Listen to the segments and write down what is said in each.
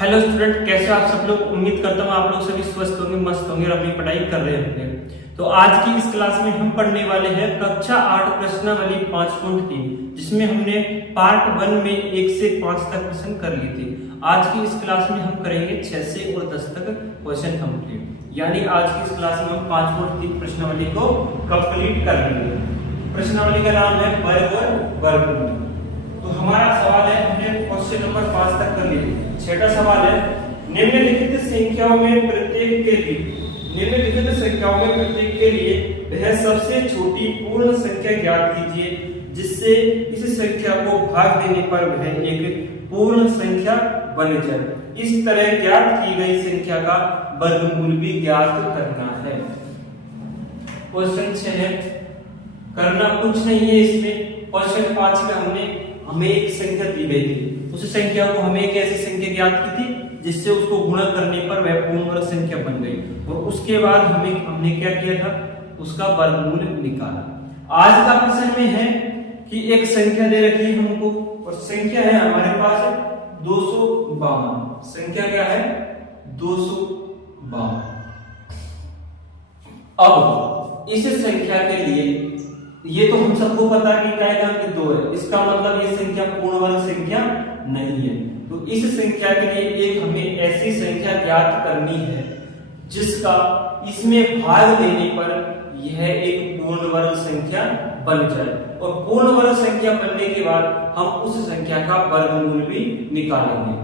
Hello student, कैसे हो आप सब लोग। उम्मीद करता हूँ आप लोग सभी स्वस्थ होंगे, मस्त होंगे और अपनी पढ़ाई कर रहे होंगे। तो आज की इस क्लास में हम पढ़ने वाले हैं कक्षा 8 प्रश्नावली 5.3, जिसमें हमने पार्ट 1 में 1 से 5 तक प्रश्न कर लिए थे। आज की इस क्लास में हम करेंगे 6 से और 10 तक क्वेश्चन कंप्लीट। यानी आज की इस क्लास में हम 5.3 प्रश्नावली को कंप्लीट कर लेंगे। प्रश्नावली का नाम है वर्ग और वर्गमूल। तो हमारा सवाल है, हमने क्वेश्चन नंबर 5 तक कर लिए। छठा सवाल है, निम्नलिखित संख्याओं में प्रत्येक के लिए वह सबसे छोटी पूर्ण संख्या ज्ञात कीजिए जिससे इस संख्या को भाग देने पर वह एक पूर्ण संख्या बन जाए। इस तरह ज्ञात की गई संख्या का वर्गमूल भी ज्ञात करना है। क्वेश्चन 6 है, करना कुछ नहीं है इसमें। क्वेश्चन 5 में हमें एक संख्या दी गई थी, उस संख्या को हमें एक ऐसी संख्या ज्ञात की थी जिससे उसको गुणा करने पर वह पूर्ण वर्ग संख्या बन गई, और उसके बाद हमने क्या किया था, उसका वर्गमूल निकाला। आज का प्रश्न में है कि एक संख्या दे रखी है हमको, और संख्या है हमारे पास 252। संख्या क्या है? 252। अब इस संख्या के लिए ये तो हम सबको पता है कि क्या है, 2 है। इसका मतलब ये संख्या पूर्ण वर्ग संख्या नहीं है। तो इस संख्या के लिए एक हमें ऐसी संख्या ज्ञात करनी है जिसका इसमें भाग देने पर यह एक पूर्ण वर्ग संख्या बन जाए, और पूर्ण वर्ग संख्या बनने के बाद हम उस संख्या का वर्गमूल भी निकालेंगे।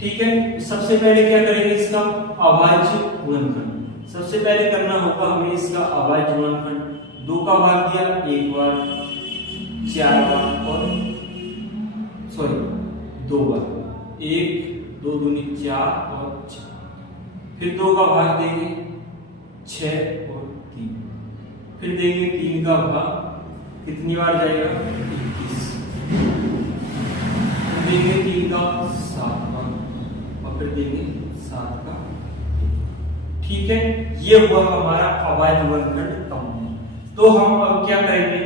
ठीक है, सबसे पहले क्या करेंगे, इसका अभाज्य गुणनखंड। सबसे पहले करना होगा हमें इसका अभाज्य गुणनखंड। 2 का भाग दिया 1 बार, 4 बार और 2 बार, 1 2 दूनी 4 और 6। फिर 2 का भाग देंगे 6 और 3। फिर देंगे 3 का भाग, कितनी बार जाएगा? 21। फिर देंगे 3 का 7 बार, और फिर देंगे 7 का 1। ठीक है, ये हुआ हमारा अभाज्य गुणनखंड कम। तो हम अब क्या करेंगे,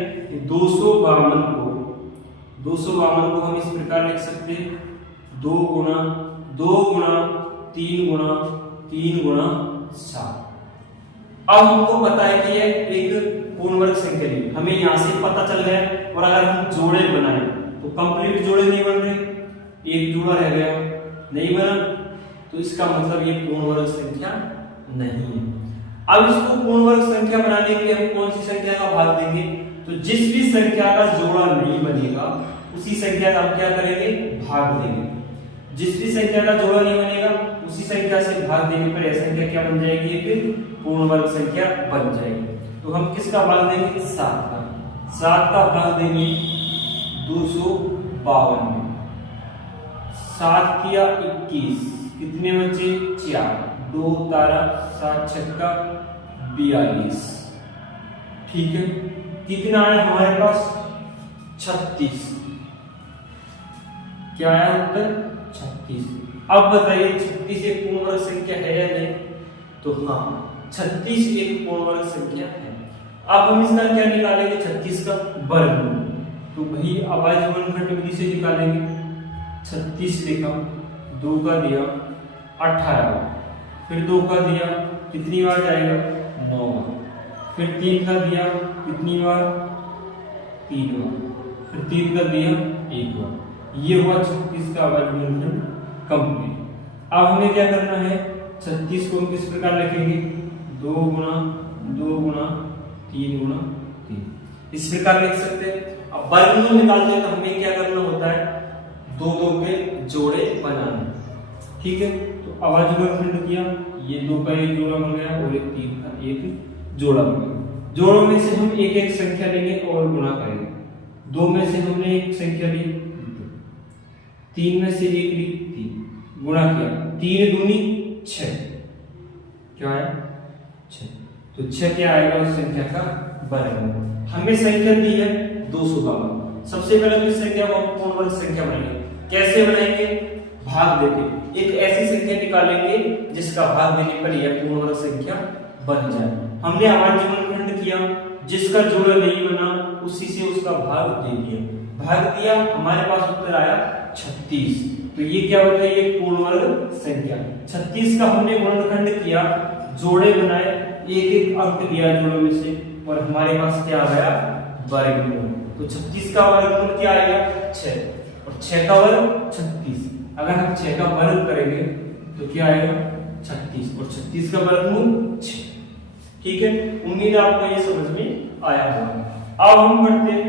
252 को हम इस प्रकार लिख सकते हैं, 2 गुणा 3 गुणा 3 गुणा 7। अब हमको पता है कि यह एक पूर्ण वर्ग संख्या है, हमें यहां से पता चल गया। और अगर हम जोड़े बनाए तो कंप्लीट जोड़े नहीं बन रहे, एक जोड़ा रह गया, नहीं बना, तो इसका मतलब ये पूर्ण वर्ग संख्या नहीं है। अब इसको पूर्ण वर्ग संख्या बनाने के लिए हम कौन सी संख्या का भाग देंगे? तो जिस भी संख्या का जोड़ा नहीं बनेगा उसी संख्या का हम क्या करेंगे, भाग देंगे। जिस भी संख्या का जोड़ा नहीं बनेगा उसी संख्या से भाग देने पर यह संख्या क्या बन जाएगी, फिर पूर्ण वर्ग संख्या बन जाएगी। तो हम किसका भाग देंगे? 7 का भाग देंगे 252 में। 7 किया 21, कितने बचे? 4, 2 तारा 7 छक्का 42। ठीक है, कितना आया हमारे पास? 36। क्या आया उत्तर? 36। अब बताइए 36 एक पूर्ण वर्ग संख्या है या नहीं? तो हाँ, 36 एक पूर्ण वर्ग संख्या है। अब हम इसका क्या निकालेंगे? 36 का वर्गमूल। तो वही अभाज्य गुणनखंड विधि से निकालेंगे। 36 लिखा, 2 का दिया 18, फिर 2 का दिया, कितनी बार जाएगा? 9 बार। फिर 3 का दिया, कितनी बार? 3 बार। फिर 3 का दिया 1 बार। ये हुआ 36 का अभाज्य गुणनखंड कंप्लीट। अब हमें क्या करना है, 36 को हम किस प्रकार लिखेंगे? 2 गुणा 2 गुणा 3 गुणा 3, इस प्रकार लिख सकते हैं। अब वर्गमूल निकालते हैं तो हमें क्या करना होता है, 2 के जोड़े बनाने। ठीक है, तो अभाज्य गुणनखंड किया, ये 2 का एक जोड़ा बन गया और 3 का एक जोड़ा बन गया। जोड़ों में से हम एक एक संख्या लेंगे और गुणा करेंगे। 2 में से हमने एक संख्या ली, 3 में से एक ली 3, गुणा किया, 3 दूनी 6, क्या है? 6। तो 6 क्या आएगा उस संख्या का वर्गमूल। हमें संख्या दी है 252। सबसे पहले तो इस संख्या को हम पूर्ण वर्ग संख्या बनाएंगे। कैसे बनाएंगे? भाग देके एक ऐसी संख्या निकालेंगे जिसका भाग देने पर यह पूर्ण वर्ग संख्या बन जाए। हमने अभाज्य गुणनखंड किया, जिसका जोड़ा नहीं बना उसी से उसका भाग दे दिया। भाग दिया, हमारे पास उत्तर आया 36। तो ये क्या होता है, ये पूर्ण वर्ग संख्या। 36 का हमने गुणनखंड किया, जोड़े बनाए, एक एक अंक लिया जोड़ों में से, और हमारे पास क्या आ गया, वर्गमूल। तो 36 का वर्गमूल क्या आएगा, 6, और 6 का वर्ग 36। अगर हम 6 का वर्ग करेंगे तो क्या आएगा, 36, और 36 का वर्गमूल 6। ठीक है, उम्मीद आपको ये समझ में आया होगा। अब हम बढ़ते हैं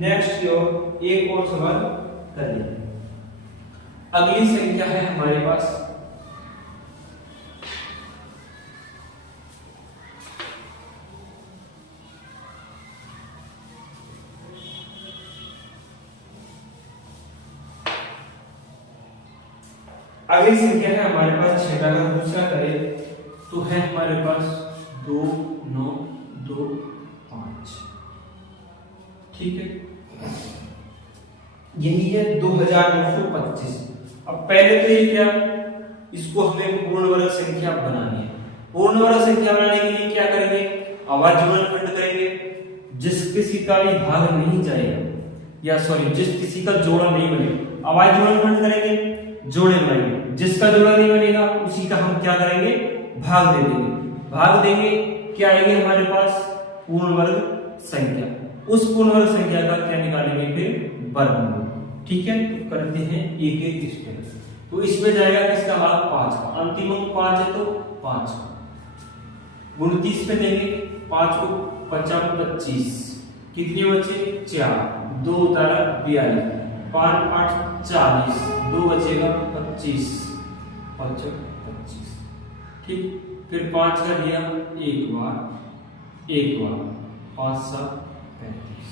नेक्स्ट की ओर, एक और सवाल कर लेते हैं। अगली संख्या है हमारे पास अगली संख्या है हमारे पास 6 का अगर दूसरा करें तो है हमारे पास 2 9 2 5। ठीक है, यही है 2925। अब पहले तो ये क्या, इसको हमें पूर्ण वर्ग संख्या बनानी है। पूर्ण वर्ग संख्या बनाने के लिए क्या करेंगे, अभाज्य गुणनखंड करेंगे। जिस किसी का भी भाग नहीं जाएगा, या सॉरी जिस किसी का जोड़ा नहीं बनेगा, अभाज्य गुणनखंड करेंगे, जोड़े बनाएंगे। जिसका जोड़ा नहीं बनेगा उसी का हम क्या करेंगे, भाग दे देंगे। भाग देंगे, क्या आएंगे हमारे पास, पूर्ण वर्ग संख्या। उस पूर्ण वर्ग संख्या का क्या निकालेंगे, फिर वर्गमूल। ठीक है, तो करते हैं एक एक स्टेप। तो इसमें जाएगा किसका भाग, 5 का। अंतिम अंक 5 है तो 5 गुण 30 पे देंगे, 5 को 50 25, कितने बचे, 4, 2 तारा 42, 5 8 40, 2 बचेगा 25, 5 25। ठीक, फिर 5 का दिया एक बार 5 7 35।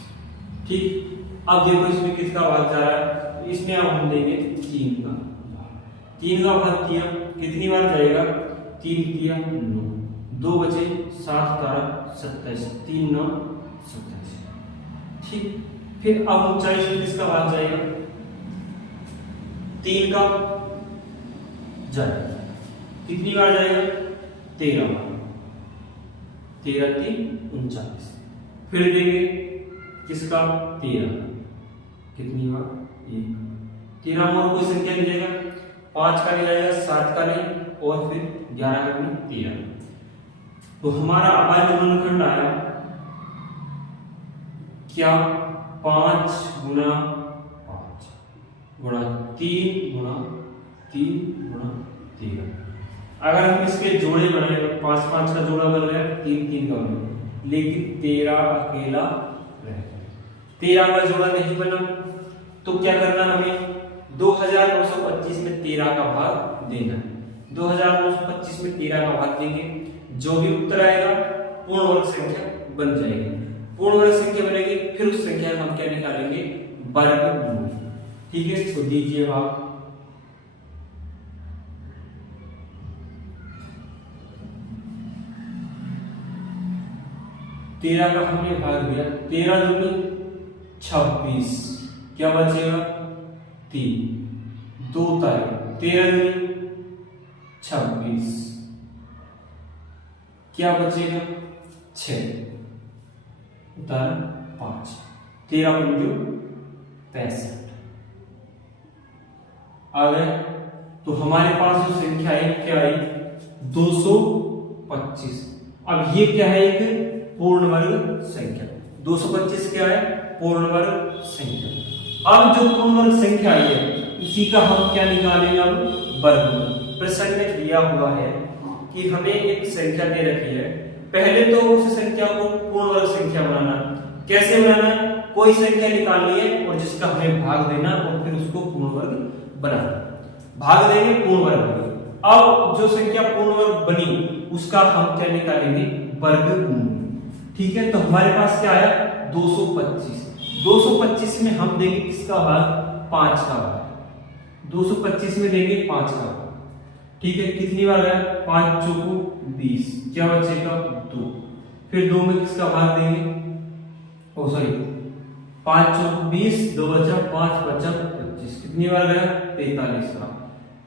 ठीक, अब देखो इसमें किसका भाग जा रहा है, इसमें अब हम देंगे 3 का भाग। 3 का भाग किया, कितनी बार जाएगा, 3 किया 9, 2 बचे 7 तारा 27, 3 9 27। ठीक, फिर अब ऊंचाई से किसका भाग जाएगा, 3 का जाएगा, कितनी बार जाएगा, 13 बार, 13 3 39। फिर देंगे किसका, 13, कितनी बार, 1, 13 में और कोई संख्या नहीं जाएगा, 5 का नहीं जाएगा, 7 का नहीं, और फिर 11 का नहीं, 13। तो हमारा अभाज्य गुणनखंड आया क्या, 5 गुणा 5 गुणा 3 गुणा 3 गुणा 13। अगर हम इसके जोड़े बनाए तो 5 5 का जोड़ा बन रहा है, 3 3 का बन रहा है, लेकिन 13 अकेला रह गया। 13 का जोड़ा नहीं बना तो क्या करना, हमें 2925 में 13 का भाग देना है। 2925 में 13 का भाग देंगे, जो भी उत्तर आएगा पूर्ण वर्ग संख्या बन जाएगी। पूर्ण वर्ग संख्या बनेगी, फिर उस संख्या का हम क्या निकालेंगे, वर्गमूल। ठीक है, तो दीजिए भाग। तेरह का हमने भाग दिया, 13 दूनी 26, क्या बचेगा, 3, 2 तारीख 13 दूनी 26, क्या बचेगा, 6 उतार 5, 13 पंजो 65 आ गए। तो हमारे पास जो संख्या आई क्या आई, 225। अब ये क्या है, एक पूर्ण वर्ग संख्या। 225 क्या है, पूर्ण वर्ग संख्या। अब जो पूर्ण वर्ग संख्या आई है उसी का हम क्या निकालेंगे, अब वर्गमूल। प्रश्न में दिया हुआ है कि हमें एक संख्या दे रखी है, पहले तो उस संख्या को पूर्ण वर्ग संख्या बनाना। कैसे बनाना है, कोई संख्या निकालनी है और जिसका हमें भाग देना और फिर उसको पूर्ण वर्ग बनाना। भाग देंगे, पूर्ण वर्ग बनेगा। अब जो संख्या पूर्ण वर्ग बनी उसका हम क्या निकालेंगे, वर्गमूल। ठीक है, तो हमारे पास क्या आया, 225। 225 में हम देंगे किसका भाग, 5 का भाग। 225 में देंगे 5 का भाग। ठीक है, कितनी बार आया, 5 चौको 20, क्या बचेगा, 2। फिर 2 में किसका भाग देंगे, ओ सॉरी 5 चौको 20, 2 बचा, 5 बचा 25, कितनी बार गया, 43 का।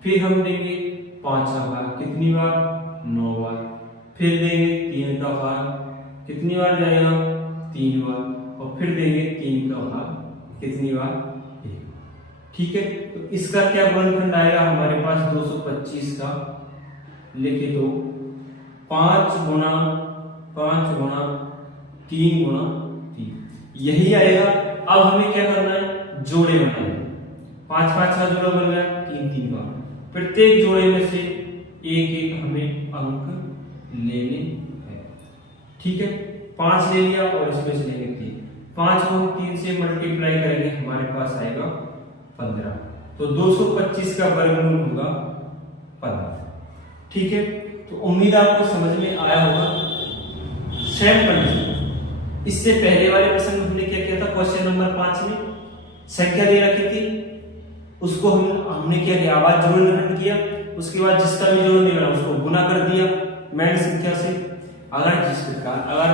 फिर हम देंगे 5 का भाग, कितनी बार, 9 बार। फिर देंगे 3 का भाग, कितनी बार जाएगा, 3 बार। और फिर देंगे 3 का भाग, कितनी बार, 1। ठीक है, तो इसका क्या गुणनखंड आएगा हमारे पास 225 का, लिखे तो 5 गुना 3 गुना 3, यही आएगा। अब हमें क्या करना है, जोड़े बनाने। 5 5 का जोड़ा बन गया, 3 3 का। प्रत्येक जोड़े में से एक एक हमें अंक लेने हैं। ठीक है, 5 ले लिया और इसमें से लेंगे 3। 5 को हम 3 से मल्टीप्लाई करेंगे, हमारे पास आएगा 15। तो 225 का वर्गमूल होगा 15। ठीक है, तो उम्मीद आपको समझ में आया होगा। सेम कंडीशन, इससे पहले वाले प्रश्न में हमने क्या किया था, क्वेश्चन नंबर 5 में संख्या दे रखी थी, उसको हमने क्या किया, आवाज जोड़नखंड किया, उसके बाद जिसका भी जोड़ निकला उसको गुना कर दिया मैन संख्या से। अगर जिस प्रकार अगर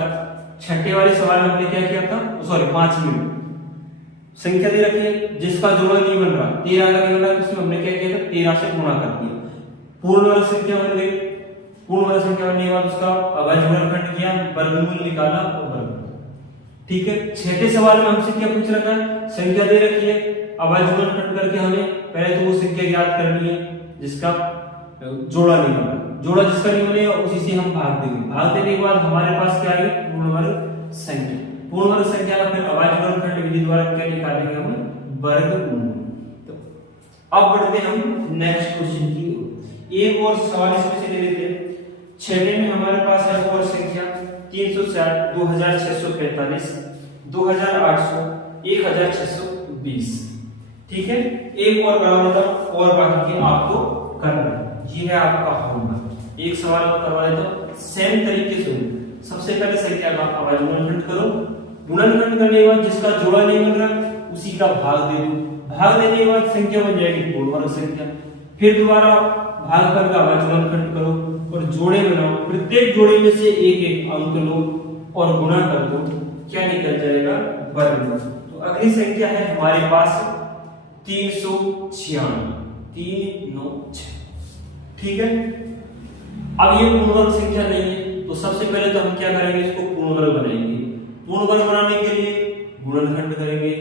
छठे वाले सवाल में हमने क्या किया था, सॉरी 5 में संख्या दे रखी है, जिसका जोड़ा नहीं बन रहा, 13 का नहीं बन रहा, तो उसमें हमने क्या किया था, 13 से गुणा कर दिया, पूर्ण वर्ग संख्या बन गई। पूर्ण वर्ग संख्या बनने के बाद उसका अभाज्य गुणनखंड किया, वर्गमूल निकाला और वर्गमूल। ठीक है, छठे सवाल में हमसे क्या पूछ रखा है, संख्या दे रखी है, अभाज्य गुणनखंड करके हमें पहले तो वो संख्या ज्ञात करनी है जिसका जोड़ा नहीं बना। जोड़ा जिसका नहीं बनेगा उसी से हम भाग देंगे। भाग देने के बाद हमारे पास क्या आएगी, पूर्ण वर्ग संख्या। पूर्ण वर्ग संख्या का फिर अभाज्य गुणनखंड विधि द्वारा क्या निकालेंगे हम, वर्गमूल। तो अब बढ़ते हम नेक्स्ट क्वेश्चन की ओर। एक और सवाल इसमें से ले लेते हैं। छठे में हमारे पास है और संख्या 360, 2645, 2800, 1620। ठीक है, एक और बड़ा होता और बाकी के आपको करना है। ये है आपका होमवर्क। एक सवाल करवा देता हूं, सेम तरीके से। सबसे पहले संख्या का अभाज्य गुणनखंड करो, गुणनखंड करने के बाद जिसका जोड़ा नहीं बन रहा उसी का भाग दे दो। भाग देने के बाद संख्या बन जाएगी पूर्ण वर्ग संख्या। फिर दोबारा भाग करके अभाज्य गुणनखंड करो और जोड़े बनाओ, प्रत्येक जोड़े में से एक एक अंक लो और गुणा कर दो, क्या निकल जाएगा, वर्गमूल। तो अगली संख्या है हमारे पास 396, 396। ठीक है, अब ये पूर्ण वर्ग संख्या नहीं है, तो सबसे पहले तो हम क्या करेंगे, इसको पूर्ण वर्ग बनाएंगे। पूर्ण वर्ग बनाने के लिए गुणनखंड करेंगे,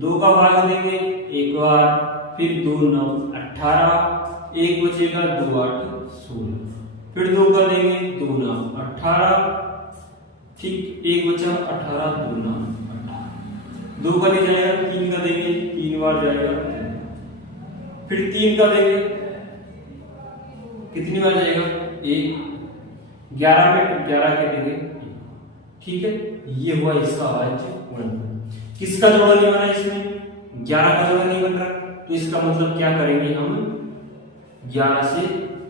2 का भाग देंगे एक बार, फिर 2 9 18, एक बचेगा 2 8 16, फिर 2 का देंगे 2 9 18, ठीक, एक बचा 18 2 9 18, 2 का ले जाएगा, 3 का देंगे 3 बार जाएगा, फिर 3 का देंगे कितनी बार जाएगा, 1, 11 में 11 के देंगे। ठीक है, ये हुआ इसका अभाज्य गुणनखंड। किसका जोड़ा नहीं बना इसमें, 11 का जोड़ा नहीं बन रहा, तो इसका मतलब क्या करेंगे हम, 11 से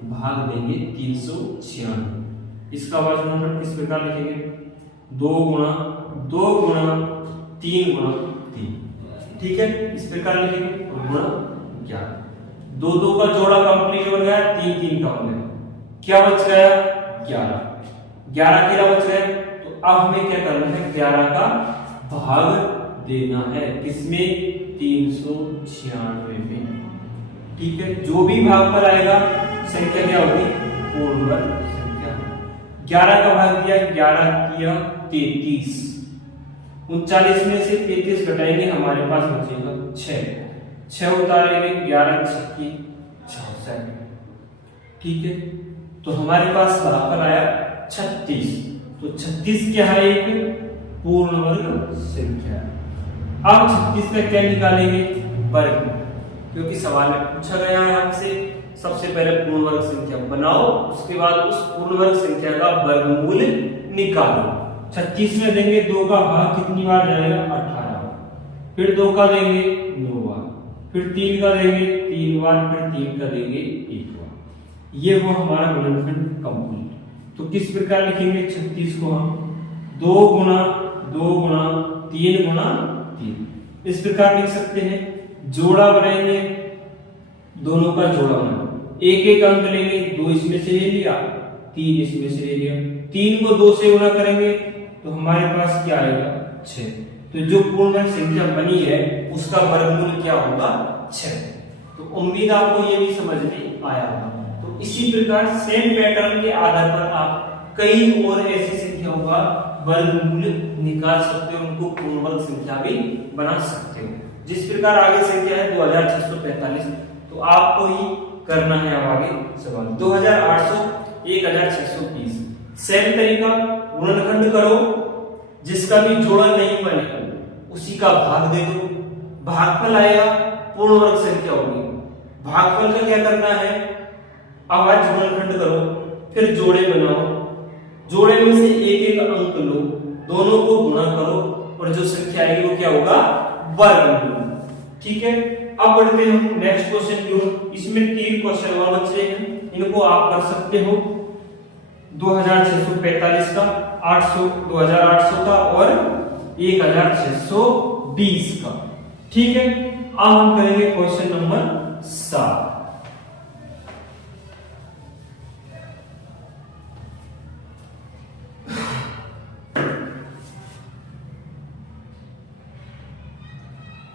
भाग देंगे 396। इसका अभाज्य गुणनखंड किस प्रकार लिखेंगे, 2 गुणा 3 गुणा 3। ठीक है, इस प्रकार लिखेंगे और गुणा 11। 2 2 का जोड़ा कंप्लीट हो गया, 3 3 का हो गया, क्या बच गया, 11 11 किला बच गया। तो अब हमें क्या करना है, 11 का भाग देना है, किसमें, 396 में। ठीक है, जो भी भाग पर आएगा संख्या क्या होगी, पूर्ण वर्ग संख्या। 11 का भाग दिया, 11 किया 33, 39 में से 33 घटाएंगे, हमारे पास बचेगा 6 उतारेंगे, 11 छक्की 66। ठीक है, तो हमारे पास बराबर आया 36। तो 36 क्या है, एक पूर्ण वर्ग संख्या। अब 36 का क्या निकालेंगे, वर्ग, क्योंकि सवाल में पूछा गया है हमसे। सबसे पहले पूर्ण वर्ग संख्या बनाओ, उसके बाद उस पूर्ण वर्ग संख्या का वर्गमूल निकालो। 36 में देंगे 2 का भाग कितनी बार जाएगा, 18, फिर 2 का देंगे 9 बार, फिर 3 का देंगे 3 बार, फिर 3 का देंगे 1 बार। ये वो हमारा गुणनखंड कंप्लीट। तो किस प्रकार लिखेंगे 36 को हम, 2 गुना 3 गुना 3, इस प्रकार लिख सकते हैं। जोड़ा बनाएंगे, दोनों का जोड़ा बना, एक एक अंक लेंगे, 2 इसमें से ले लिया, 3 इसमें से ले लिया, 3 को 2 से गुणा करेंगे तो हमारे पास क्या आएगा, 6। तो जो पूर्ण वर्ग संख्या बनी है उसका वर्गमूल क्या होगा, 6। तो उम्मीद आपको ये भी समझ में आया होगा। तो इसी प्रकार सेम पैटर्न के आधार पर आप कई और ऐसी संख्याओं का वर्गमूल निकाल सकते हो, उनको पूर्ण वर्ग संख्या भी बना सकते हो। जिस प्रकार आगे संख्या है 2645, तो आपको ही करना है अब आगे सवाल। 2800 1620, सेम तरीका, गुणनखंड करो, जिसका भी जोड़ा नहीं बनेगा उसी का भाग दे दो, भागफल आएगा, पूर्ण वर्ग संख्या होगी। भागफल का क्या करना है, अब आज गुणनखंड करो, फिर जोड़े बनाओ, जोड़े में से एक एक अंक लो, दोनों को गुणा करो और जो संख्या आएगी वो क्या होगा, वर्गमूल। ठीक है, अब बढ़ते हैं हम नेक्स्ट क्वेश्चन की ओर। इसमें 3 क्वेश्चन और बचे हैं, इनको आप कर सकते हो। 2645 का, 2800 का और 1620 का। ठीक है, अब हम करेंगे क्वेश्चन नंबर 7।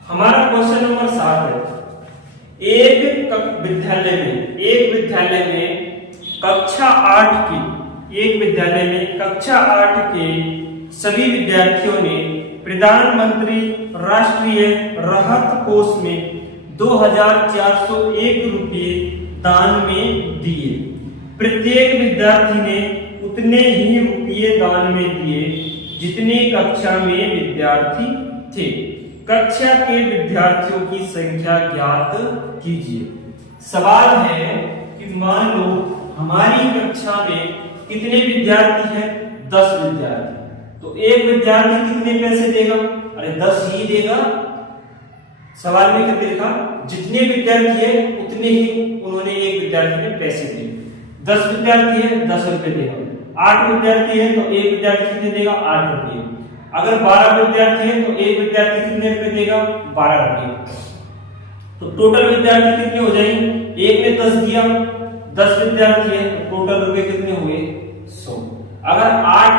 हमारा क्वेश्चन नंबर 7 है, एक विद्यालय में कक्षा 8 के सभी विद्यार्थियों ने प्रधानमंत्री राष्ट्रीय राहत कोष में 2401 रुपये दान में दिए। प्रत्येक विद्यार्थी ने उतने ही रुपये दान में दिए जितने कक्षा में विद्यार्थी थे। कक्षा के विद्यार्थियों की संख्या ज्ञात कीजिए। सवाल है कि मान लो हमारी कक्षा में कितने विद्यार्थी हैं, 10 विद्यार्थी, तो एक विद्यार्थी कितने पैसे देगा, अरे 10 ही देगा। सवाल में क्या लिखा, जितने विद्यार्थी है उतने ही उन्होंने एक विद्यार्थी ने पैसे दिए। 10 विद्यार्थी है 10 रुपए देगा, 8 विद्यार्थी है तो एक विद्यार्थी कितने देगा, 8 रुपये। अगर 12 विद्यार्थी है तो एक विद्यार्थी कितने रुपए देगा, 12 रुपये। तो टोटल विद्यार्थी कितने हो जाएंगे, एक ने 10 दिया, 10 विद्यार्थी है तो टोटल रुपए कितने हुए, 100। अगर 8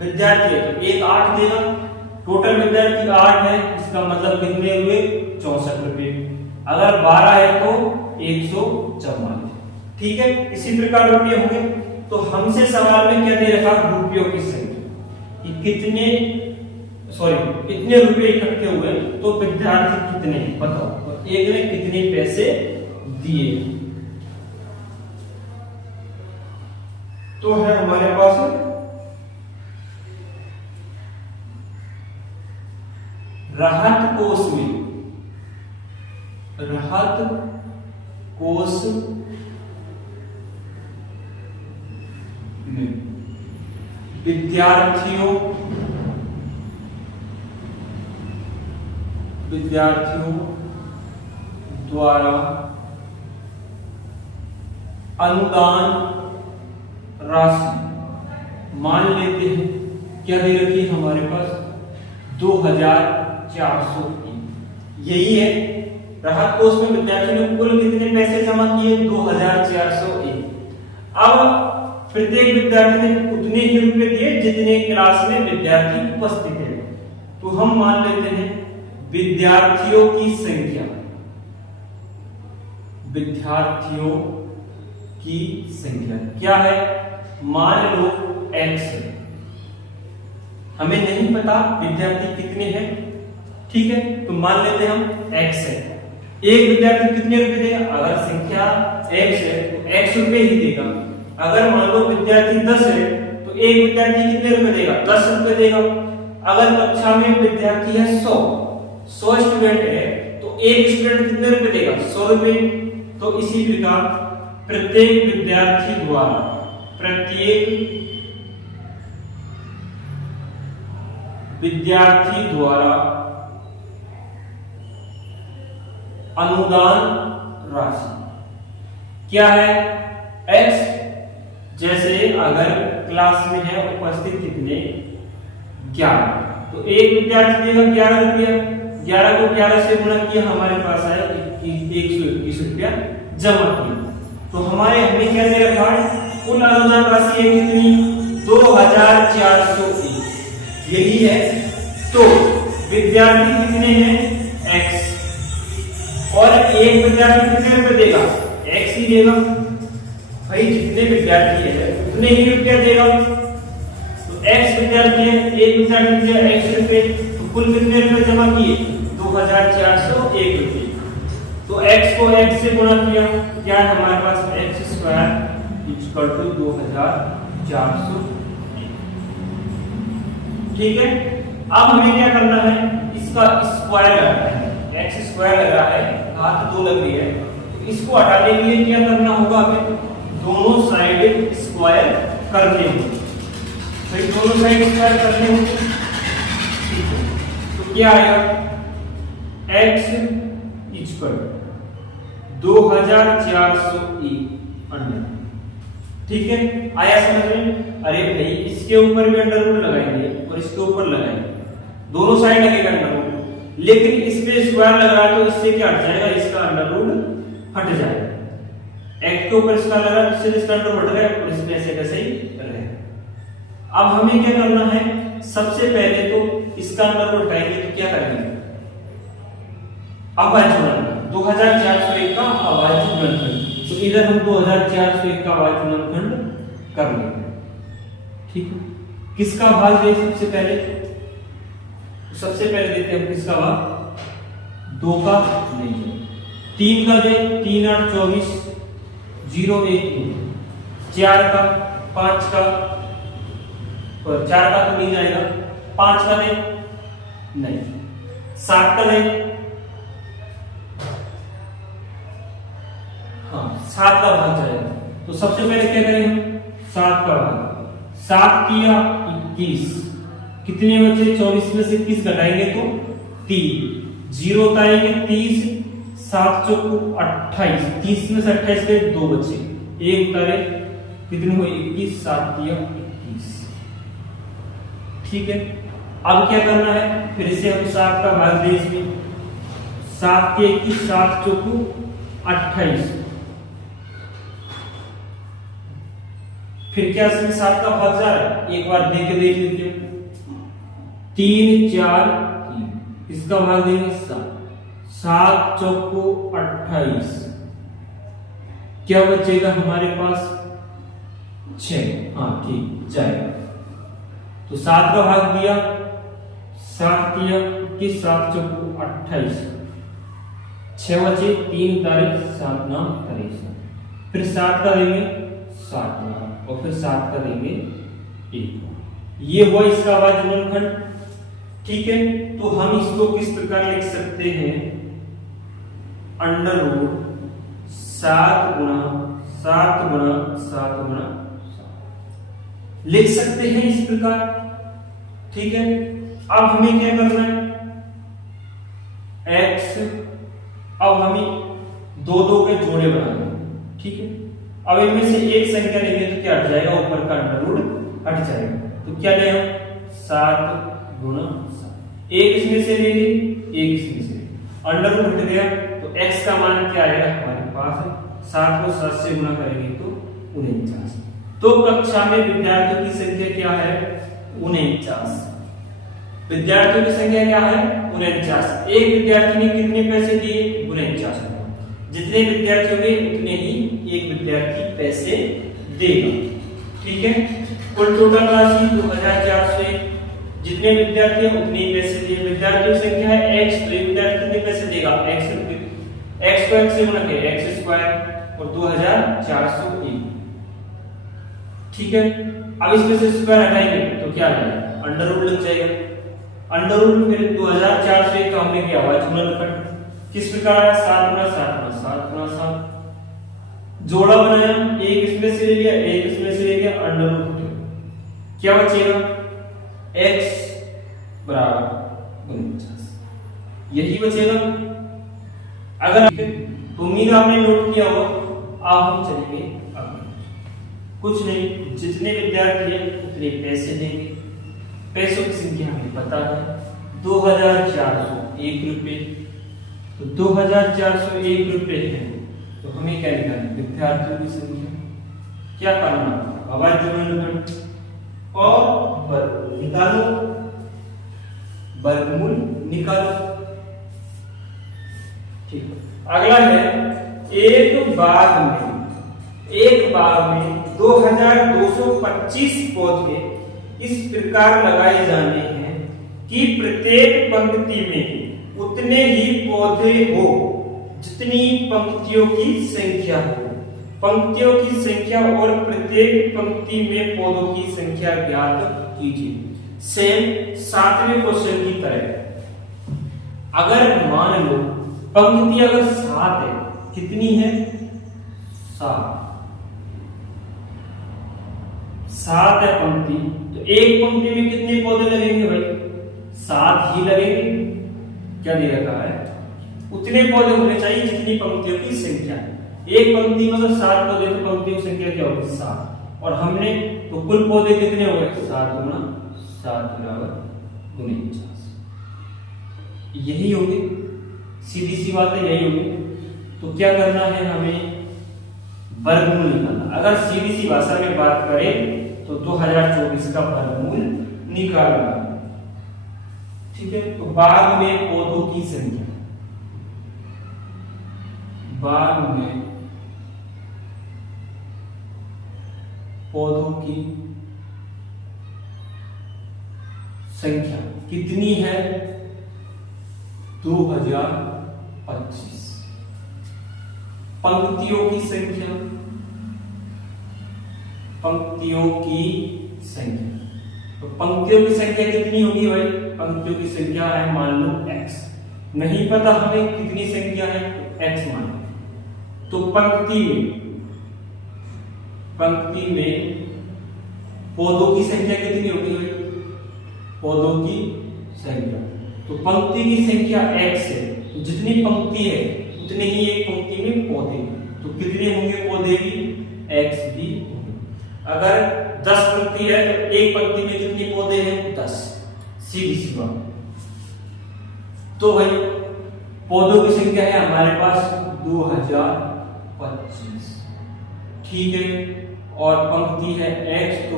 विद्यार्थी है तो एक 8 देगा, टोटल विद्यार्थी 8 है, इसका मतलब कितने हुए, 64 रुपए। अगर 12 है तो 144। ठीक है, इसी प्रकार रुपये होंगे। तो हमसे सवाल में क्या दे रखा, रुपयों की संख्या, कितने रुपए इकट्ठे हुए, तो विद्यार्थी कितने बताओ, तो एक ने कितने पैसे दिए। तो है हमारे पास राहत कोष में विद्यार्थियों द्वारा अनुदान राशि मान लेते हैं, क्या दे रखी है हमारे पास, 2400। यही है, राहत कोष में विद्यार्थियों ने कुल कितने पैसे जमा किए, 2401। अब प्रत्येक विद्यार्थी ने उतने ही रुपए दिए जितने क्लास में विद्यार्थी उपस्थित है। तो हम मान लेते हैं विद्यार्थियों की संख्या क्या है, मान लो x है, हमें नहीं पता विद्यार्थी कितने हैं। ठीक है, तो मान लेते हैं हम x है। एक विद्यार्थी कितने रुपए देगा, अगर संख्या x है तो x रुपए ही देगा। अगर मान लो विद्यार्थी 10 है तो एक विद्यार्थी कितने रुपए देगा, 10 रुपए देगा। अगर कक्षा में विद्यार्थी है 100 स्टूडेंट है तो एक स्टूडेंट कितने रुपए देगा, 100 रुपए। तो इसी प्रकार प्रत्येक विद्यार्थी द्वारा अनुदान राशि क्या है, x। जैसे अगर क्लास में है उपस्थित कितने, 11, तो एक विद्यार्थी देगा 11 रुपया। 11 को 11 से गुणा किया, हमारे पास आया 121 रुपया जमा किया। तो हमें क्या दे रखा है, कुल अनुदान राशि है कितनी, 2401। यही है। तो विद्यार्थी कितने हैं, x, और एक विद्यार्थी कितने रुपए देगा, x ही देगा। भाई जितने विद्यार्थी है उतने ही रुपया देगा। तो x विद्यार्थी है, एक विद्यार्थी दिया x रुपए, तो कुल कितने रुपए जमा किए, 2401 रुपये। तो x को x से गुणा किया, क्या है हमारे पास x स्क्वायर इक्वल टू 2401। ठीक है, अब हमें क्या करना है, इसका स्क्वायर लगाना है। x स्क्वायर लगा है, घात 2 लग रही है, तो इसको हटाने के लिए क्या करना होगा, हमें दोनों साइड स्क्वायर करने होंगे। तो दोनों साइड स्क्वायर करने होंगे, ठीक है। तो क्या आएगा, x इक्वल 2401 अंडर। ठीक है, आया समझ में। अरे भाई इसके ऊपर भी अंडर रूट लगाएंगे और इसके ऊपर लगाएंगे, दोनों साइड लगेगा अंडर रूट, लेकिन इस पे स्क्वायर लग रहा है तो इससे क्या हट जाएगा, इसका अंडर रूट हट जाएगा। x के ऊपर इसका लगा तो इससे इसका अंडर हट गया और इसमें ऐसे कैसे ही रहेगा। अब हमें क्या करना है, सबसे पहले तो इसका अंडर रूट हटाएंगे तो क्या करेंगे, अभाज्य गुणनखंड 2401 का अभाज्य गुणनखंड। तो इधर हम 2401 का अभाज्य गुणनखंड कर लेंगे। ठीक है, किसका भाग दे सबसे पहले, सबसे पहले देते हैं किसका भाग, 2 का नहीं, 3 का दे, 3 8 24, 0 1 4 का, 5 का, और 4 का तो नहीं जाएगा, 5 का दे नहीं, 7 का दे, हाँ 7 का भाग जाएगा। तो सबसे पहले क्या करें हम, 7 का भाग, 7 किया 21, कितने बचे, 24 में से 21 घटाएंगे तो 3, 0 उतारेंगे 30, 7 चौको 28, 30 में से 28 के 2 बचे, 1 उतारे, कितने हुए 21, 7 किया 21। ठीक है, अब क्या करना है, फिर से हम 7 का भाग दे इसमें, 7 के 21, 7 चौको 28, फिर क्या इसमें 7 का भाग जा रहा है, एक बार देख लीजिए, 3 4 3, इसका भाग देंगे 7, 7 चौको 28, क्या बचेगा हमारे पास 6, हाँ ठीक जाएगा। तो 7 का भाग दिया, 7 किया कि 7 चौको 28, 6 बचे, 3 तारीख 7 9 23, फिर 7 का देंगे 7 और फिर 7 का देंगे 1। ये हुआ इसका अभाज्य गुणनखंड। ठीक है, तो हम इसको किस प्रकार लिख सकते हैं, अंडर रूट 7 गुणा 7 गुणा 7 गुणा 7 लिख सकते हैं इस प्रकार। ठीक है, अब हमें क्या करना है, x, अब हमें 2 के जोड़े बनाने हैं। ठीक है, अब इनमें से एक संख्या लेंगे तो क्या हट जाएगा, ऊपर का अंडर रूट हट जाएगा। तो क्या ले हम 7 गुणा 7, एक इसमें से ले ली, एक इसमें से, अंडर रूट हट गया, तो x का मान क्या आएगा हमारे पास, 7 को 7 से गुणा करेंगे तो 49। तो कक्षा में विद्यार्थियों की संख्या क्या है, 49। विद्यार्थियों की संख्या क्या है, 49। एक विद्यार्थी ने कितने पैसे दिए, 49। जितने विद्यार्थी होंगे उतने ही एक विद्यार्थी पैसे देगा। ठीक है, कुल टोटल राशि 2401, जितने विद्यार्थी हैं उतने ही पैसे दिए। विद्यार्थियों की संख्या है x, तो एक विद्यार्थी कितने पैसे देगा, x को x से गुणा किया, x स्क्वायर और 2401। ठीक है, अब इसमें से स्क्वायर हटाएंगे तो क्या आ जाएगा, अंडर रूट लग जाएगा। अंडर रूट फिर 2401 का हमने किया अभाज्य गुणनखंड किस प्रकार है, 7 गुणा 7 गुणा 7 गुणा 7, जोड़ा बनाया, एक इसमें से ले लिया, एक इसमें से ले लिया, अंडर रूट क्या बचेगा, x बराबर 49, यही बचेगा। अगर तो उम्मीद आपने नोट किया होगा। अब हम चलेंगे कुछ नहीं, जितने विद्यार्थी हैं उतने पैसे देंगे। पैसों की संख्या हमें पता है 2401 रुपए, तो 2401 रुपए है, तो हमें क्या निकालना है, विद्यार्थियों की संख्या। क्या करना, अभाज्य गुणनखंड और वर्गमूल निकालो, वर्गमूल निकालो। ठीक, अगला है एक बाग में 2225 पौधे इस प्रकार लगाए जाने हैं कि प्रत्येक पंक्ति में उतने ही पौधे हो जितनी पंक्तियों की संख्या हो। पंक्तियों की संख्या और प्रत्येक पंक्ति में पौधों की संख्या ज्ञात कीजिए। सेम 7वें क्वेश्चन की तरह अगर मान लो पंक्ति अगर 7 है, कितनी है 7 है पंक्ति, तो एक पंक्ति में कितने पौधे लगेंगे भाई 7 ही लगेंगे। क्या दे रखा है उतने पौधे होने चाहिए जितनी पंक्तियों की संख्या है। एक पंक्ति में अगर 7 पौधे तो पंक्तियों की संख्या क्या होगी 7, और हमने तो कुल पौधे कितने हो गए 7 गुना 7 बराबर 49। यही होंगे, सीधी सी बात है यही होगी। तो क्या करना है हमें वर्गमूल निकालना। अगर सीधी सी भाषा में बात करें तो 2024 का वर्गमूल निकालना। ठीक है, तो बाग में पौधों की संख्या, बाग में पौधों की संख्या कितनी है 2025। पंक्तियों की संख्या, पंक्तियों की संख्या, तो पंक्तियों की संख्या कितनी होगी भाई, पंक्तियों की संख्या है मान लो x, नहीं पता हमें कितनी संख्या है तो x मान लो। तो पंक्ति में पौधों की संख्या कितनी होगी भाई, पौधों की संख्या, तो पंक्ति की संख्या x है, तो जितनी पंक्ति है उतने ही एक पंक्ति में पौधे, तो कितने होंगे पौधे भी x भी होंगे। अगर 10 पंक्ति है तो एक पंक्ति में कितने पौधे हैं 10, सीधी सी बात। तो भाई पौधों की संख्या है हमारे पास 2025, ठीक है, और पंक्ति है x, तो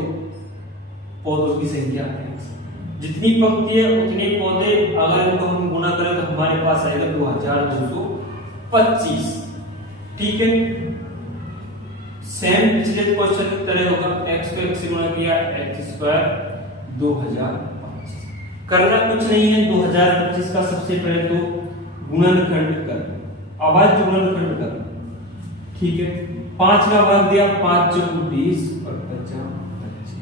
पौधों की संख्या x, जितनी पंक्ति है उतने पौधे, अगर इनको हम गुना करें तो हमारे पास आएगा 2225। ठीक है, सेम पिछले क्वेश्चन की तरह होगा, x को x से गुना किया x² 2025। करना कुछ नहीं है, 2025 का सबसे पहले तो गुणनखंड कर, आवाज गुणनखंड कर। ठीक है, 5 का भाग दिया 5 चौक 20 और 50 25।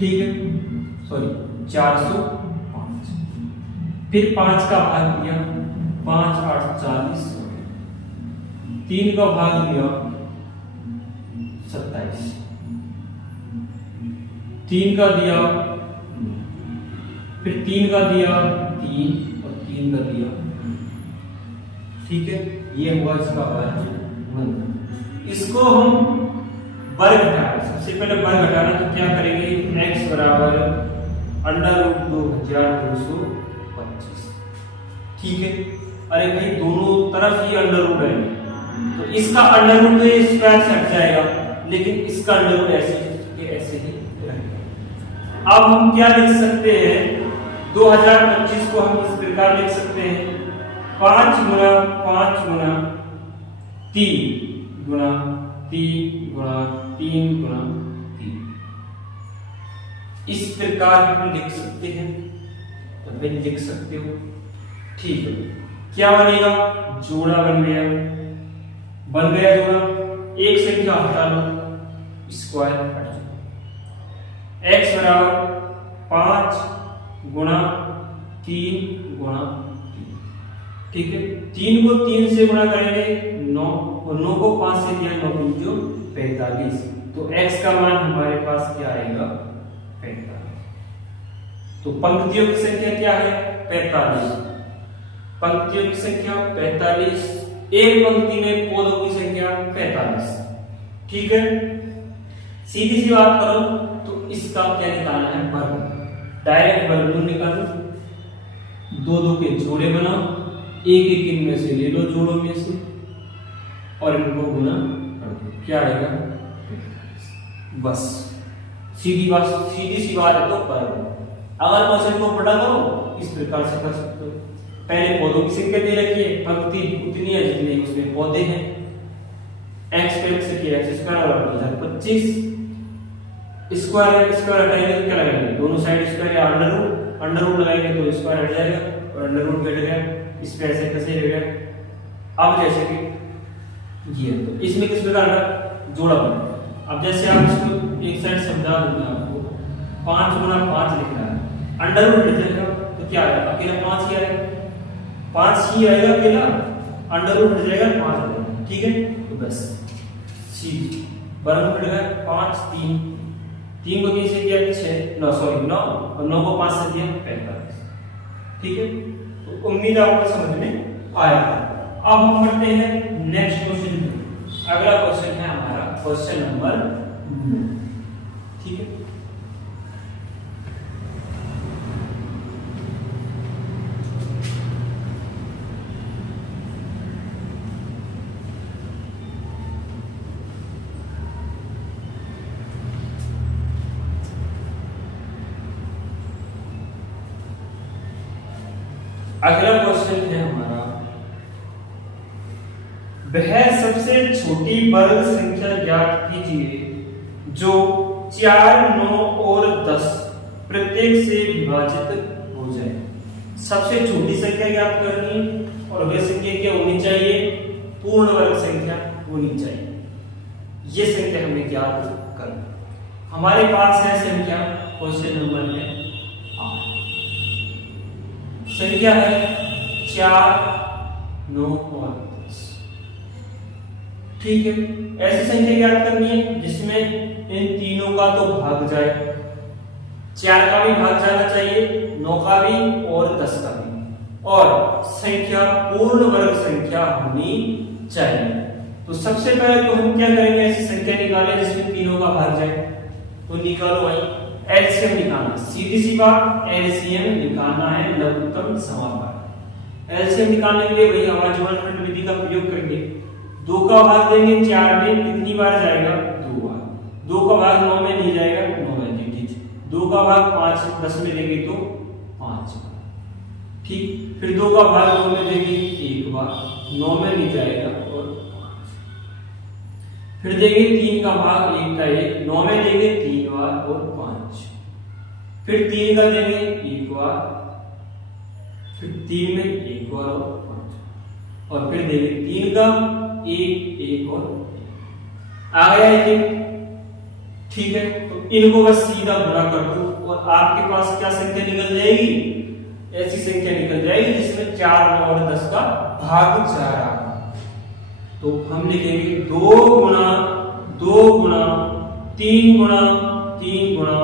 ठीक है, सॉरी 405। फिर 5 का भाग दिया 5 8 40, 3 का भाग दिया 27, 3 का दिया, फिर 3 का दिया 3 और 3 का दिया। ठीक है, ये हुआ इसका भाज्य। इसको हम वर्ग घटाना, सबसे पहले वर्ग घटाना, तो क्या करेंगे x बराबर √2225। ठीक है, अरे भाई दोनों तरफ ही अंडर रूट है, तो इसका अंडर रूट तो ये स्क्वायर से हट जाएगा, लेकिन इसका अंडर रूट ऐसे ही रहेगा। अब हम क्या लिख सकते हैं, 2025 को हम इस प्रकार लिख सकते हैं 5 गुना 5 गुना 3 गुना 3 गुना 3 गुना 3, इस प्रकार हम लिख सकते हैं, तो फिर लिख सकते हो। ठीक है, क्या बनेगा, जोड़ा बन गया जोड़ा, एक संख्या हटा लो, स्क्वायर हट जाए। x बराबर 5 गुना 3 गुना 3। ठीक है, 3 को 3 से गुणा करेंगे 9, और 9 को 5 से दिया 9 जो 45, तो x का मान हमारे पास क्या आएगा 45। तो पंक्तियों की संख्या क्या है 45, पंक्तियों की संख्या 45, एक पंक्ति में पौधों की संख्या 45। ठीक है, सीधी सी बात करो तो इसका क्या निकालना है वर्ग, डायरेक्ट वर्गमूल निकालो, 2 के जोड़े बनाओ, एक इनमें से ले लो जोड़ों में से और इनको गुना कर दो, क्या आएगा बस। सीधी सी बात है। तो अगर क्वेश्चन को पढ़ा करो इस प्रकार से कर सकते हो, पहले पौधों की संख्या दे रखी है, पंक्ति उतनी है जितने उसमें पौधे हैं, x पे x किया x² बराबर 2025, स्क्वायर हटाएंगे तो क्या लगेगा, दोनों साइड स्क्वायर या अंडर रूट, अंडर रूट लगाएंगे तो स्क्वायर हट जाएगा और अंडर रूट हट गया, इस पे ऐसे कैसे रह गया। अब जैसे कि ये तो इसमें किस प्रकार का जोड़ा बना। अब जैसे आप इसको एक साइड समझा दूंगा आपको, 5 गुना 5 लिखना है, अंडर रूट हट जाएगा तो क्या आएगा, अकेला 5 ही आएगा, 5 ही आएगा अकेला, अंडर रूट हट जाएगा 5 आएगा, ठीक है। तो बस सीधी वर्गमूल हट गया 5, 3 को 3 से किया 6, 9 सॉरी 9 और 9 को 5 से किया 45, ठीक है। तो उम्मीद है आपको समझ में आया। अब हम पढ़ते हैं नेक्स्ट क्वेश्चन। अगला क्वेश्चन है हमारा क्वेश्चन नंबर 9, ठीक है। अगला क्वेश्चन है हमारा, वह सबसे छोटी वर्ग संख्या ज्ञात कीजिए जो 4, 9 और 10 प्रत्येक से विभाजित हो जाए। सबसे छोटी संख्या ज्ञात करनी और वह संख्या क्या होनी चाहिए, पूर्ण वर्ग संख्या होनी चाहिए। ये संख्या हमें ज्ञात करनी। हमारे पास है संख्या, क्वेश्चन नंबर है 8, संख्या है 4, 9 और 10, ठीक है। ऐसी संख्या ज्ञात करनी है जिसमें इन तीनों का तो भाग जाए, 4 का भी भाग जाना चाहिए, 9 का भी और 10 का भी, और संख्या पूर्ण वर्ग संख्या होनी चाहिए। तो सबसे पहले तो हम क्या करेंगे, ऐसी संख्या निकालें जिसमें तीनों का भाग जाए। तो निकालो भाई, एलसीएम निकालना, सीधी सी बात, एलसीएम निकालना है लघुत्तम समापन। एलसीएम निकालने के लिए भाई हमारी जोड़खंड विधि का प्रयोग करेंगे। 2 का भाग देंगे 4 में, कितनी बार जाएगा, 2 बार। 2 का भाग 9 में नहीं जाएगा, 9 में ठीक। 2 का भाग 5 10 में देंगे तो 5 बार, ठीक। फिर 2 का भाग 2 में देंगे 1 बार, 9 में नहीं जाएगा और 5। फिर देंगे 3 का भाग 1 का 1, 9 में देंगे 3 बार और 5। फिर 3 का देंगे 1 बार, फिर 3 में 1 बार और 5, और फिर देंगे 3 का 1 और 1 आ गया है, ठीक है। तो इनको बस सीधा गुणा कर दो और आपके पास क्या संख्या निकल जाएगी, ऐसी संख्या निकल जाएगी जिसमें 4, 9 और 10 का भाग जा रहा है। तो हम लिखेंगे 2 गुणा 2 गुणा 3 गुणा 3 गुणा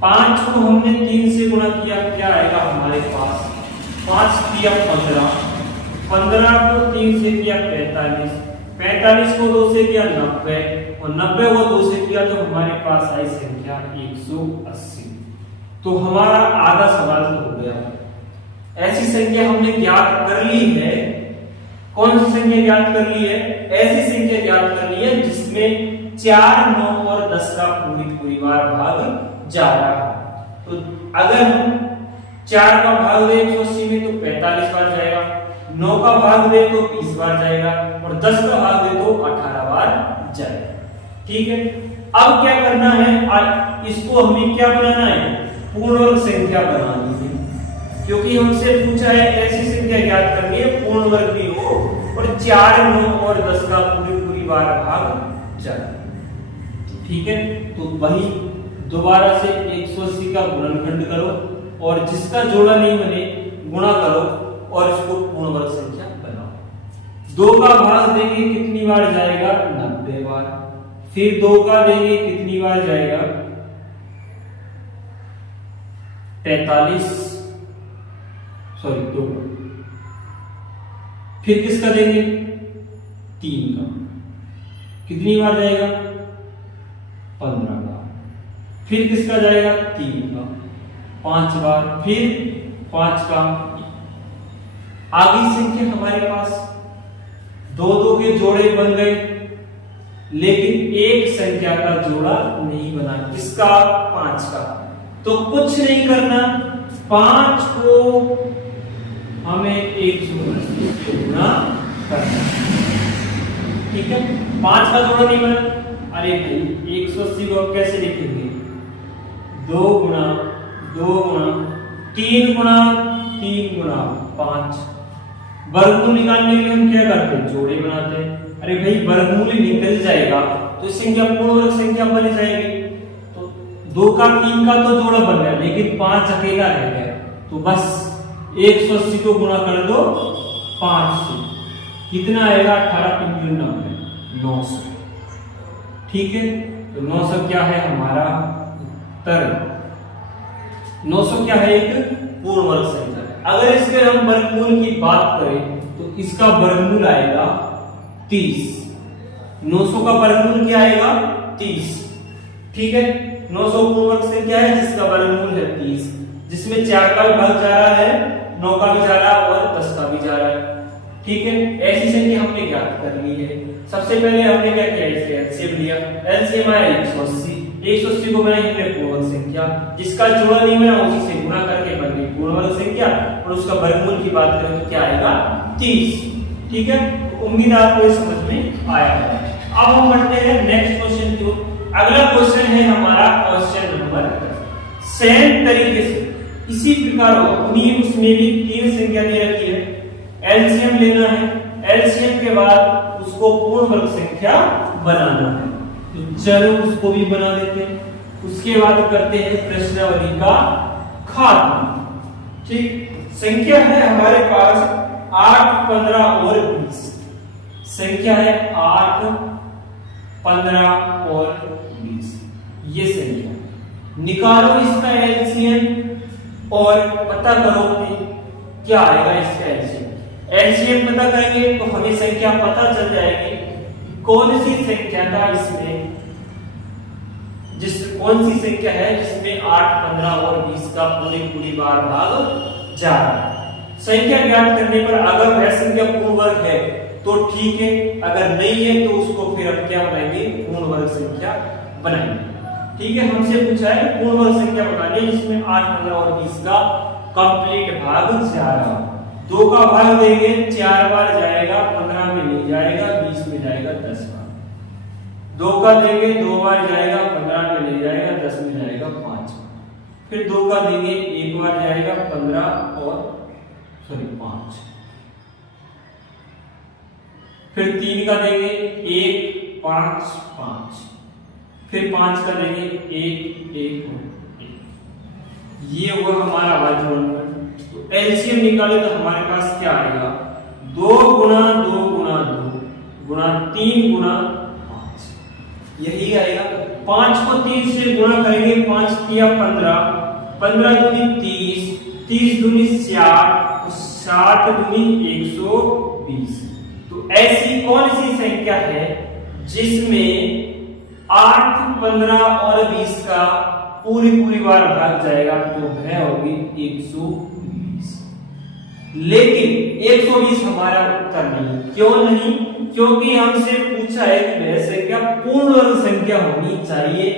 5 को हमने 3 से गुणा किया, क्या आएगा हमारे पास, 5 किया 15, 15 को 3 से किया 45, 45 को 2 से किया 90 और 90 को 2 से किया तो हमारे पास आई संख्या 180। तो हमारा आधा सवाल तो हो गया। ऐसी संख्या हमने ज्ञात कर ली है। कौन सी संख्या ज्ञात कर ली है, ऐसी संख्या ज्ञात कर ली है जिसमें 4, 9 और 10 का पूरी बार भाग जा रहा है। तो अगर हम 4 का भाग दें 180 में तो 45 बार जाएगा, 9 का भाग दे तो 30 बार जाएगा और 10 का भाग दे तो 18 बार जाएगा, ठीक है। अब क्या करना है, इसको हमें क्या बनाना है, पूर्ण वर्ग संख्या बनानी है, क्योंकि हमसे पूछा है ऐसी संख्या ज्ञात करनी है पूर्ण वर्ग भी हो और 4, 9 और 10 का पूरी बार भाग जाए, ठीक है। तो वही दोबारा से 180 का गुणनखंड करो और जिसका जोड़ा नहीं बने गुणा करो और इसको पूर्ण वर्ग संख्या बनाओ। 2 का भाग देंगे कितनी बार जाएगा, 90 बार। फिर 2 का देंगे कितनी बार जाएगा, 45 सॉरी 2। फिर किसका देंगे, 3 का कितनी बार जाएगा, 15 बार। फिर किसका जाएगा, 3 का 5 बार। फिर 5 का, आगे संख्या हमारे पास 2 के जोड़े बन गए लेकिन एक संख्या का जोड़ा नहीं बना, किसका, 5 का। तो कुछ नहीं करना, 5 को हमें 180 से गुणा करना, ठीक है। 5 का जोड़ा नहीं बना, अरे भाई 180 को कैसे लिखेंगे? 2 गुणा 2 गुणा 3 गुणा 3 गुणा 5। वर्गमूल निकालने के लिए हम क्या करते हैं? जोड़े बनाते हैं। अरे भाई वर्गमूल ही निकल जाएगा तो संख्या पूर्ण वर्ग संख्या बन जाएगी। तो 2 का 3 का तो जोड़ा बन गया, लेकिन 5 अकेला रह गया। तो बस 180 को गुणा कर दो 5 से, कितना आएगा? 18 3 90, 900। ठीक है, तो 900 क्या है हमारा उत्तर? 900 क्या है? एक पूर्ण वर्ग संख्या। अगर इसके हम वर्गमूल की बात करें तो इसका वर्गमूल आएगा 30। 900 का वर्गमूल क्या आएगा? 30। ठीक है, 900 पूर्ण वर्ग संख्या है जिसका वर्गमूल है 30, जिसमें 4 का भी भाग जा रहा है, 9 का भी जा रहा है और 10 का भी जा रहा है। ठीक है, ऐसी संख्या हमने ज्ञात कर ली है। सबसे पहले हमने क्या किया? इसे एलसीएम लिया। एलसीएम आया 180। 180 को बनाई हमने पूर्ण वर्ग संख्या, जिसका जोड़ा नहीं बना उसी से गुणा करके बन गई पूर्ण वर्ग संख्या, और उसका वर्गमूल की बात करें तो क्या आएगा? 30। ठीक है, उम्मीद है आपको ये समझ में आया है। अब हम बढ़ते हैं नेक्स्ट क्वेश्चन की ओर। अगला क्वेश्चन है हमारा क्वेश्चन नंबर 10। सेम तरीके से इसी प्रकार उन्हीं उसमें भी 3 संख्या दे रखी है, एलसीएम लेना है। एलसीएम के बाद उसको पूर्ण वर्ग संख्या बनाना है। तो चलो उसको भी बना देते हैं। उसके बाद करते हैं प्रश्नावली का खात्मा। ठीक, संख्या है हमारे पास 8, 15 और 20। संख्या है 8, 15 और 20। ये संख्या निकालो इसका एलसीएम और पता करो कि क्या आएगा इसका एलसीएम। एलसीएम पता करेंगे तो हमें संख्या पता चल जाएगी कौन सी संख्या का इसमें कौन सी संख्या है जिसमें 8, 15 और 20 का पूरी बार भाग जा रहा है। संख्या ज्ञात करने पर अगर वह संख्या पूर्ण वर्ग है तो ठीक है, अगर नहीं है तो उसको फिर हम क्या बनाएंगे? पूर्ण वर्ग संख्या बनाएंगे। ठीक है, हमसे पूछा है पूर्ण वर्ग संख्या बनानी जिसमें 8, 15 और 20 का कंप्लीट भाग जा रहा है। 2 का भाग देंगे 4 बार जाएगा, 15 में नहीं जाएगा, 20 में जाएगा 10 बार। 2 का देंगे 2 बार जाएगा, 15 में नहीं जाएगा, 10 में जाएगा 5 बार। फिर 2 का देंगे 1 बार जाएगा, 15 और 5। फिर 3 का देंगे 1, 5, 5। फिर 5 का देंगे 1, 1, 1। ये हुआ हमारा अभाज्य। तो एलसीएम निकाले तो हमारे पास क्या आएगा? 2 गुणा 2 गुणा 2 गुणा 3 गुणा 5, यही आएगा। 5 को 3 से गुणा करेंगे, 5 किया 15, 15 दूनी 30, 30 दूनी 60, 60 दूनी 120। तो ऐसी कौन सी संख्या है जिसमें 8, 15 और 20 का पूरी बार भाग जाएगा? तो है होगी 120। लेकिन 120 हमारा उत्तर नहीं। क्यों नहीं? क्योंकि हमसे पूछा है कि वह संख्या पूर्ण वर्ग संख्या होनी चाहिए,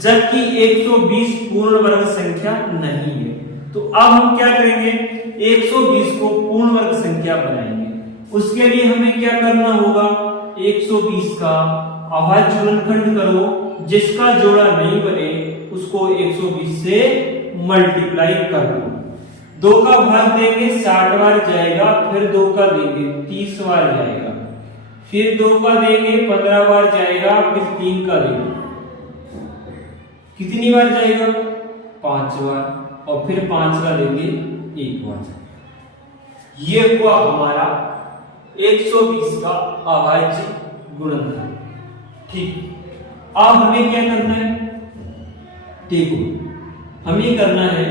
जबकि 120 पूर्ण वर्ग संख्या नहीं है। तो अब हम क्या करेंगे? 120 को पूर्ण वर्ग संख्या बनाएंगे। उसके लिए हमें क्या करना होगा? 120 का अभाज्य गुणनखंड करो, जिसका जोड़ा नहीं बने उसको 120 से मल्टीप्लाई कर दो। 2 का भाग देंगे 60 बार जाएगा, फिर 2 का देंगे 30 बार जाएगा, फिर 2 का देंगे 15 बार जाएगा, फिर 3 का देंगे कितनी बार जाएगा? 5 बार, और फिर 5 का देंगे 1 बार जाएगा। ये हुआ हमारा 120 का अभाज्य गुणनखंड। ठीक, अब हमें क्या करना है? देखो, हमें करना है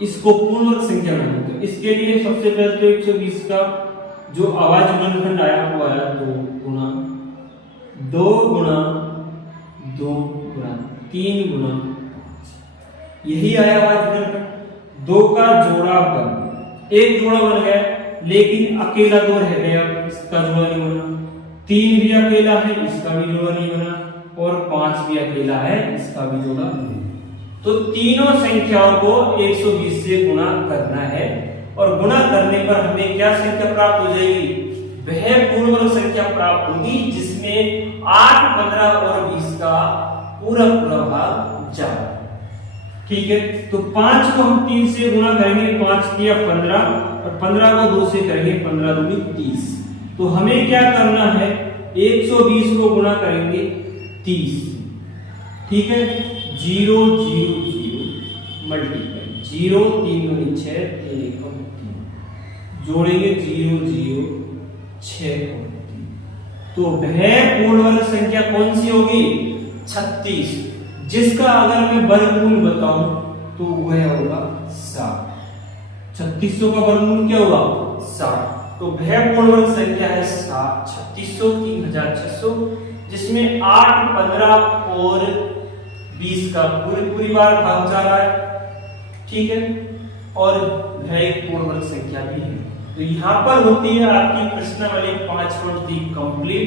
इसको पूर्ण वर्ग संख्या बनाना। तो इसके लिए सबसे पहले तो 120 का जो अभाज्य गुणनखंड आया वो आया 2 गुणा 2 गुणा 2 गुणा 3 गुणा, यही आया अभाज्य गुणनखंड। 2 का जोड़ा एक जोड़ा बन गया, लेकिन अकेला 2 रह गया, इसका जोड़ा नहीं बना। 3 भी अकेला है, इसका भी जोड़ा नहीं बना, और 5 भी अकेला है, इसका भी जोड़ा नहीं। तो तीनों संख्याओं को 120 से गुणा करना है, और गुणा करने पर हमें क्या संख्या प्राप्त हो जाएगी? वह पूर्ण वर्ग संख्या प्राप्त होगी जिसमें 8, 15 और 20 का पूरा भाग जाए। ठीक है, तो 5 को हम 3 से गुणा करेंगे, 5 किया 15 और 15 को 2 से करेंगे, 15 दूनी 30। तो हमें क्या करना है, 120 को गुणा करेंगे 30। ठीक है, 0 0 0 मल्टीप्लाई 0 3 दूनी 6 1 और 3 जोड़ेंगे 0 0 6 और 3। तो वह पूर्ण वर्ग संख्या कौन सी होगी, 36, जिसका अगर मैं वर्गमूल बताऊं तो वह होगा 60। 3600 का वर्गमूल क्या होगा, 60। तो वह पूर्ण वर्ग संख्या है 3600, 3600, जिसमें 8, 15 और 20 का पूरी बार भाग जा रहा है। ठीक है, और वह एक पूर्ण वर्ग संख्या भी है। तो यहाँ पर होती है आपकी प्रश्नावली 5 पंक्ति कंप्लीट।